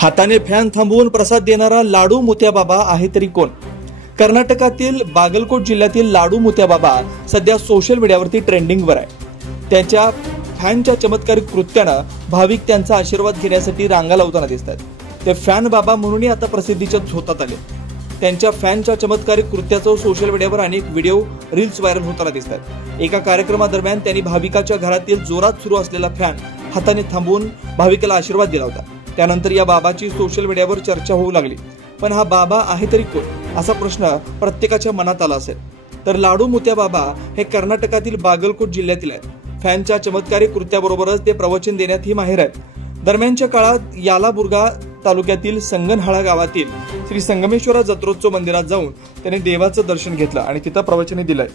हाताने फॅन थांबवून प्रसाद देणारा लाडू मोत्याबाबा आहे तरी कोण? कर्नाटकातील बागलकोट जिल्ह्यातील लाडू मोत्याबाबा सध्या सोशल मीडियावरती ट्रेंडिंगवर आहे। त्यांच्या फॅनच्या चमत्कारिक कृत्यानं भाविक त्यांचा आशीर्वाद घेण्यासाठी रांगा लावताना दिसतात। ते फॅन बाबा म्हणूनही आता प्रसिद्धीच्या झोतात आले। त्यांच्या फॅनच्या चमत्कारिक कृत्याचं सोशल मीडियावर अनेक व्हिडिओ रील्स व्हायरल होताना दिसतात। एका कार्यक्रमादरम्यान त्यांनी भाविकाच्या घरातील जोरात सुरू असलेला फॅन हाताने थांबवून भाविकाला आशीर्वाद दिला होता। त्यानंतर या बाबाची सोशल मीडियावर चर्चा होऊ लागली। पण हा बाबा आहे तरी कोण, असा प्रश्न प्रत्येकाच्या मनात आला असेल। तर लाडू मोत्याबाबा हे कर्नाटकातील बागलकोट जिल्ह्यातील आहेत। फॅनच्या चमत्कारिक कृत्याबरोबरच ते प्रवचन देण्यातही माहिर आहेत। दरम्यानच्या काळात यालाबुर्गा तालुक्यातील संगनहाळा गावातील श्री संगमेश्वर जत्रोत्सव मंदिरात जाऊन त्यांनी देवाचं दर्शन घेतलं आणि तिथं प्रवचनही दिलंय।